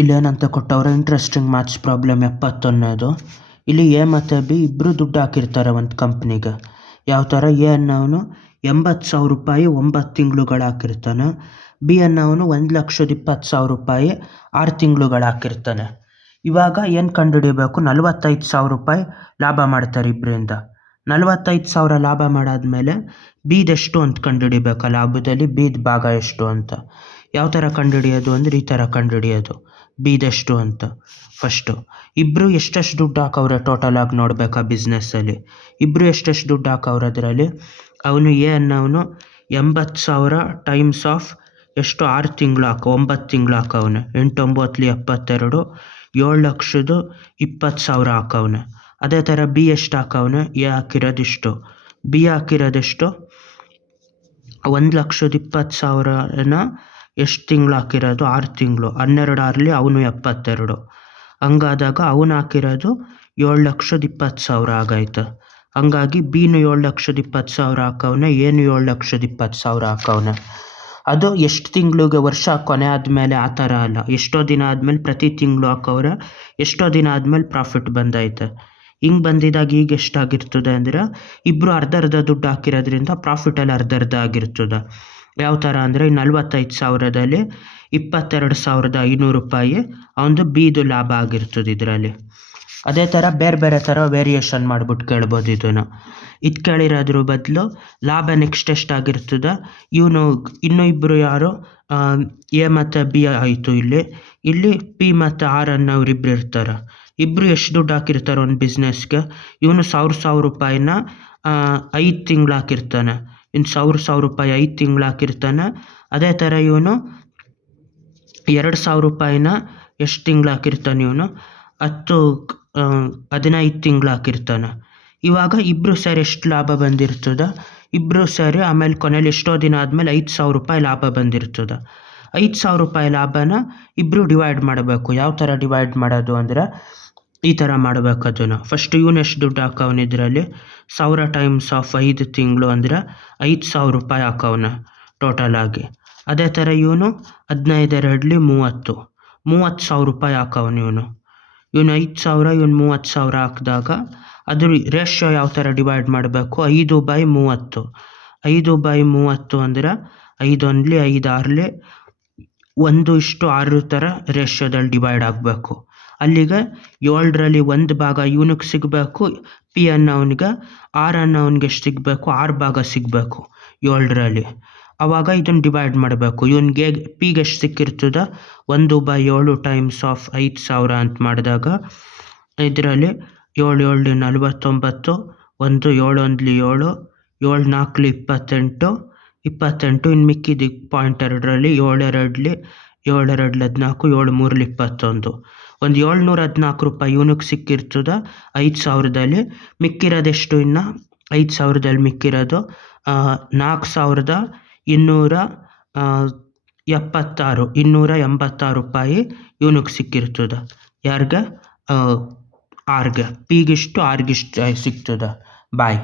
ಇಲ್ಲೇನಂತ ಕೊಟ್ಟವ್ರೆ, interesting maths problem 71. ಇಲ್ಲಿ A ಮತ್ತು ಬಿ ಇಬ್ಬರು ದುಡ್ಡು ಹಾಕಿರ್ತಾರೆ ಒಂದು ಕಂಪ್ನಿಗೆ. ಯಾವ ಥರ? ಎ ಅನ್ನೋನು 80,000 ರೂಪಾಯಿ 9 ತಿಂಗಳುಗಳು ಹಾಕಿರ್ತಾನೆ. ಬಿ ಅನ್ನೋನು 1,20,000 ರೂಪಾಯಿ 6 ತಿಂಗಳುಗಳು ಹಾಕಿರ್ತಾನೆ. ಇವಾಗ ಏನು ಕಂಡುಹಿಡಿಯಬೇಕು? 45,000 ರೂಪಾಯಿ ಲಾಭ ಮಾಡ್ತಾರೆ ಇಬ್ಬರಿಂದ. 45,000 ಲಾಭ ಮಾಡಾದ್ಮೇಲೆ ಬಿದೆಷ್ಟು ಅಂತ ಕಂಡುಹಿಡಿಬೇಕು. ಆ ಲಾಭದಲ್ಲಿ ಬಿದ ಭಾಗ ಎಷ್ಟು ಅಂತ. ಯಾವ ಥರ ಕಂಡುಹಿಡಿಯೋದು ಅಂದರೆ ಈ ಥರ ಕಂಡುಹಿಡಿಯೋದು, ಬಿದೆಷ್ಟು ಅಂತ. ಫಸ್ಟು ಇಬ್ಬರು ಎಷ್ಟೆಷ್ಟು ದುಡ್ಡು ಹಾಕವ್ರೆ ಟೋಟಲ್ ಆಗಿ ನೋಡ್ಬೇಕು. ಆ ಬಿಸ್ನೆಸ್ಸಲ್ಲಿ ಇಬ್ಬರು ಎಷ್ಟೆಷ್ಟು ದುಡ್ಡು ಹಾಕವ್ರೆ ಅದರಲ್ಲಿ. ಅವನು ಎ ಅನ್ನೋನು 80,000 ಟೈಮ್ಸ್ ಆಫ್ ಎಷ್ಟು 6 ತಿಂಗಳು 9 ತಿಂಗಳು ಹಾಕವನೆ. 8 9 72 7,20,000 ಹಾಕವನೆ. ಅದೇ ಥರ ಬಿ ಎಷ್ಟು ಹಾಕವನೆ? ಎ ಹಾಕಿರೋದಿಷ್ಟು, ಬಿ ಹಾಕಿರೋದೆಷ್ಟು 1,20,000ನ ಎಷ್ಟು ತಿಂಗಳು ಹಾಕಿರೋದು? 6 ತಿಂಗಳು. 12 6ಲಿ ಅವನು 72. ಹಂಗಾದಾಗ ಅವನು ಹಾಕಿರೋದು 7,20,000 ಆಗೈತೆ. ಹಂಗಾಗಿ ಬಿನು 7,20,000 ಹಾಕವನೆ, ಏನು 7,20,000 ಹಾಕವನೆ. ಅದು ಎಷ್ಟು ತಿಂಗಳಿಗೆ? ವರ್ಷ ಕೊನೆ ಆದಮೇಲೆ ಆ ಥರ ಅಲ್ಲ, ಎಷ್ಟೋ ದಿನ ಆದಮೇಲೆ ಪ್ರತಿ ತಿಂಗಳು ಹಾಕವ್ರೆ, ಎಷ್ಟೋ ದಿನ ಆದಮೇಲೆ ಪ್ರಾಫಿಟ್ ಬಂದೈತೆ. ಹಿಂಗೆ ಬಂದಿದ್ದಾಗ ಈಗ ಎಷ್ಟಾಗಿರ್ತದೆ ಅಂದರೆ ಇಬ್ಬರು ಅರ್ಧ ದುಡ್ಡು ಹಾಕಿರೋದ್ರಿಂದ ಪ್ರಾಫಿಟಲ್ಲಿ ಅರ್ಧ ಆಗಿರ್ತದೆ. ಯಾವ ಥರ ಅಂದರೆ 45,000ದಲ್ಲಿ 22,500 ರೂಪಾಯಿ ಅವನದು ಬಿದು ಲಾಭ ಆಗಿರ್ತದೆ ಇದರಲ್ಲಿ. ಅದೇ ಥರ ಬೇರೆ ಥರ ವೇರಿಯೇಷನ್ ಮಾಡ್ಬಿಟ್ಟು ಕೇಳ್ಬೋದು ಇದನ್ನು. ಇದು ಕೇಳಿರೋದ್ರ ಬದಲು ಲಾಭ ನೆಕ್ಸ್ಟ್ ಎಷ್ಟಾಗಿರ್ತದೆ? ಇವನು ಇನ್ನೂ ಇಬ್ಬರು ಯಾರು? ಎ ಮತ್ತು ಬಿ ಆಯಿತು. ಇಲ್ಲಿ ಪಿ ಮತ್ತು ಆರ್ ಅನ್ನೋರಿಬ್ರು ಇರ್ತಾರೆ. ಇಬ್ಬರು ಎಷ್ಟು ದುಡ್ಡು ಹಾಕಿರ್ತಾರೆ ಒಂದು ಬಿಸ್ನೆಸ್ಗೆ? ಇವನು 1,000 ರೂಪಾಯಿನ 5 ತಿಂಗಳು ಹಾಕಿರ್ತಾನೆ. ಇನ್ನು 1,000 ರೂಪಾಯಿ 5 ತಿಂಗಳು ಹಾಕಿರ್ತಾನೆ. ಅದೇ ಥರ ಇವನು 2,000 ರೂಪಾಯಿನ ಎಷ್ಟು ತಿಂಗಳು ಹಾಕಿರ್ತಾನೆ? ಇವನು 15 ತಿಂಗಳು ಹಾಕಿರ್ತಾನೆ. ಇವಾಗ ಇಬ್ಬರು ಸೇರಿ ಎಷ್ಟು ಲಾಭ ಬಂದಿರ್ತದೆ? ಇಬ್ಬರು ಸೇರಿ ಆಮೇಲೆ ಕೊನೆಯಲ್ಲಿ ಎಷ್ಟೋ ದಿನ ಆದಮೇಲೆ 5,000 ರೂಪಾಯಿ ಲಾಭ ಬಂದಿರ್ತದೆ. 5,000 ರೂಪಾಯಿ ಲಾಭನ ಇಬ್ಬರು ಡಿವೈಡ್ ಮಾಡಬೇಕು. ಯಾವ ಥರ ಡಿವೈಡ್ ಮಾಡೋದು ಅಂದರೆ ಈ ಥರ ಮಾಡಬೇಕು ಅದನ್ನು. ಫಸ್ಟ್ ಇವನು ಎಷ್ಟು ದುಡ್ಡು ಹಾಕವನು ಇದರಲ್ಲಿ? 1,000 ಟೈಮ್ಸ್ ಆಫ್ 5 ತಿಂಗಳು ಅಂದರೆ 5,000 ರೂಪಾಯಿ ಹಾಕವನ ಟೋಟಲ್ ಆಗಿ. ಅದೇ ಥರ ಇವನು 15 2ಲಿ 30,000 ರೂಪಾಯಿ ಹಾಕವನು. ಇವನು 5,000, ಇವನು 30,000 ಹಾಕಿದಾಗ ಅದ್ರ ರೇಷಿಯೋ ಯಾವ ಥರ ಡಿವೈಡ್ ಮಾಡಬೇಕು? 5/30. 5/30 ಅಂದರೆ 5 1ಲಿ 5 6ಲಿ 1:6 ಥರ ರೇಷಿಯೋದಲ್ಲಿ ಡಿವೈಡ್ ಆಗಬೇಕು. ಅಲ್ಲಿಗೆ 7ರಲ್ಲಿ 1 ಭಾಗ ಇವನಿಗೆ ಸಿಗಬೇಕು, ಪಿ ಅನ್ನೋನಿಗೆ. ಆರ್ ಅನ್ನೋನಿಗೆ ಎಷ್ಟು ಸಿಗಬೇಕು? 6 ಭಾಗ ಸಿಗಬೇಕು 7ರಲ್ಲಿ. ಆವಾಗ ಇದನ್ನು ಡಿವೈಡ್ ಮಾಡಬೇಕು. ಇವನಿಗೆ ಪಿಗೆ ಎಷ್ಟು ಸಿಕ್ಕಿರ್ತದೆ? 1/7 ಟೈಮ್ಸ್ ಆಫ್ 5,000 ಅಂತ ಮಾಡಿದಾಗ ಇದರಲ್ಲಿ 7 7 49, 1 7 1 7, 7 4 28, ಇನ್ನು ಮಿಕ್ಕಿದ್ದು 0.2ರಲ್ಲಿ 7 2ಲಿ 7 2 14, 7 3 21. ಒಂದು 714 ರೂಪಾಯಿ ಇವನಿಗೆ ಸಿಕ್ಕಿರ್ತದೆ 5,000ದಲ್ಲಿ. ಮಿಕ್ಕಿರೋದೆಷ್ಟು? ಇನ್ನು 5,000ದಲ್ಲಿ ಮಿಕ್ಕಿರೋದು 4,276 ರೂಪಾಯಿ ಇವನಿಗೆ ಸಿಕ್ಕಿರ್ತದೆ. ಯಾರಿಗೆ? ಆರ್ಗೆ. ಪಿಗಿಷ್ಟು ಆರ್ಗಿಷ್ಟು ಸಿಗ್ತದೆ. ಬಾಯ್.